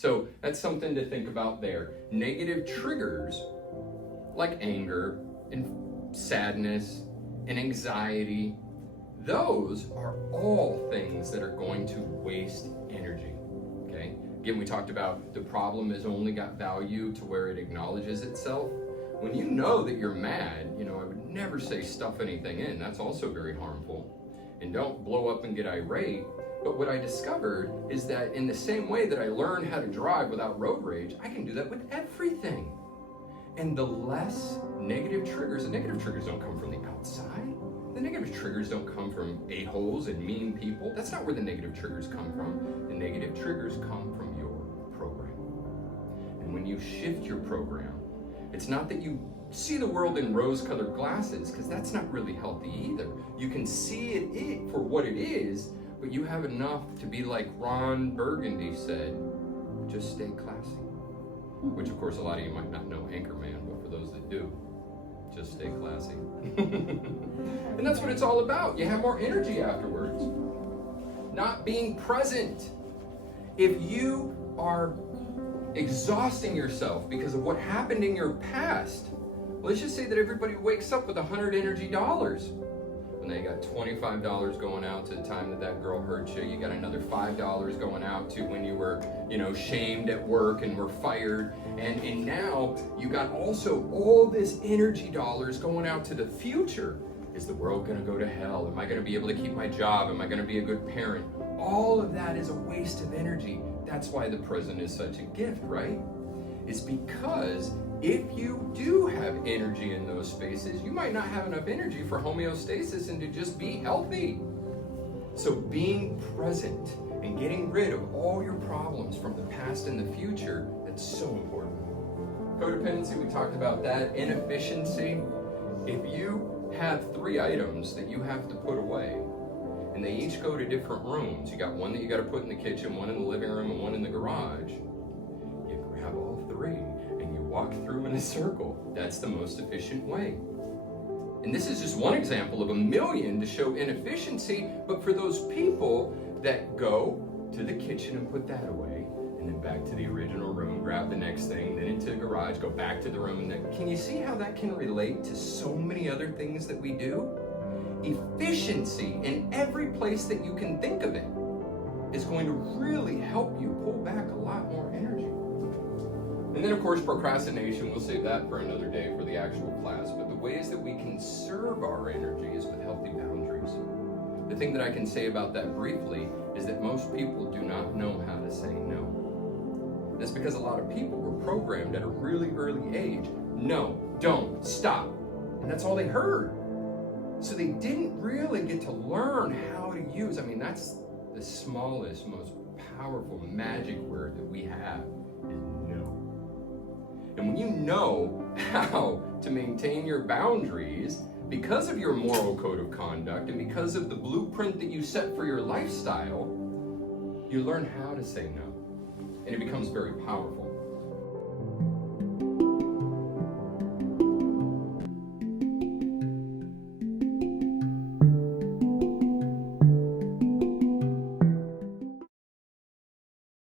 So that's something to think about there. Negative triggers like anger and sadness and anxiety, those are all things that are going to waste energy, okay? Again, we talked about the problem has only got value to where it acknowledges itself. When you know that you're mad, I would never say stuff anything in. That's also very harmful. And don't blow up and get irate. But what I discovered is that in the same way that I learned how to drive without road rage, I can do that with everything. And the less negative triggers, the negative triggers don't come from the outside. The negative triggers don't come from a-holes and mean people. That's not where the negative triggers come from. The negative triggers come from your program. And when you shift your program, it's not that you see the world in rose-colored glasses, because that's not really healthy either. You can see it for what it is, but you have enough to be like Ron Burgundy said, just stay classy. Which, of course, a lot of you might not know Anchorman, but for those that do, just stay classy. And that's what it's all about. You have more energy afterwards. Not being present. If you are exhausting yourself because of what happened in your past, let's just say that everybody wakes up with 100 energy dollars. And then you got $25 going out to the time that girl hurt you. You got another $5 going out to when you were, shamed at work and were fired. And now you got also all this energy dollars going out to the future. Is the world going to go to hell? Am I going to be able to keep my job? Am I going to be a good parent? All of that is a waste of energy. That's why the present is such a gift, right? It's because if you do have energy in those spaces, you might not have enough energy for homeostasis and to just be healthy. So being present and getting rid of all your problems from the past and the future, that's so important. Codependency, we talked about that. Inefficiency. If you have 3 items that you have to put away, and they each go to different rooms, you got one that you got to put in the kitchen, one in the living room, and one in the garage, you grab all 3 and you walk through in a circle. That's the most efficient way. And this is just one example of a million to show inefficiency, but for those people that go to the kitchen and put that away, and then back to the original room, grab the next thing, then into the garage, go back to the room, and then, can you see how that can relate to so many other things that we do? Efficiency in every place that you can think of it is going to really help you pull back a lot more energy. And then, of course, procrastination, we'll save that for another day for the actual class, but the ways that we can conserve our energy is with healthy boundaries. The thing that I can say about that briefly is that most people do not know how to say no. That's because a lot of people were programmed at a really early age, no, don't, stop. And that's all they heard. So they didn't really get to learn how to use, that's the smallest, most powerful magic word that we have is no. And when you know how to maintain your boundaries because of your moral code of conduct and because of the blueprint that you set for your lifestyle, you learn how to say no. And it becomes very powerful.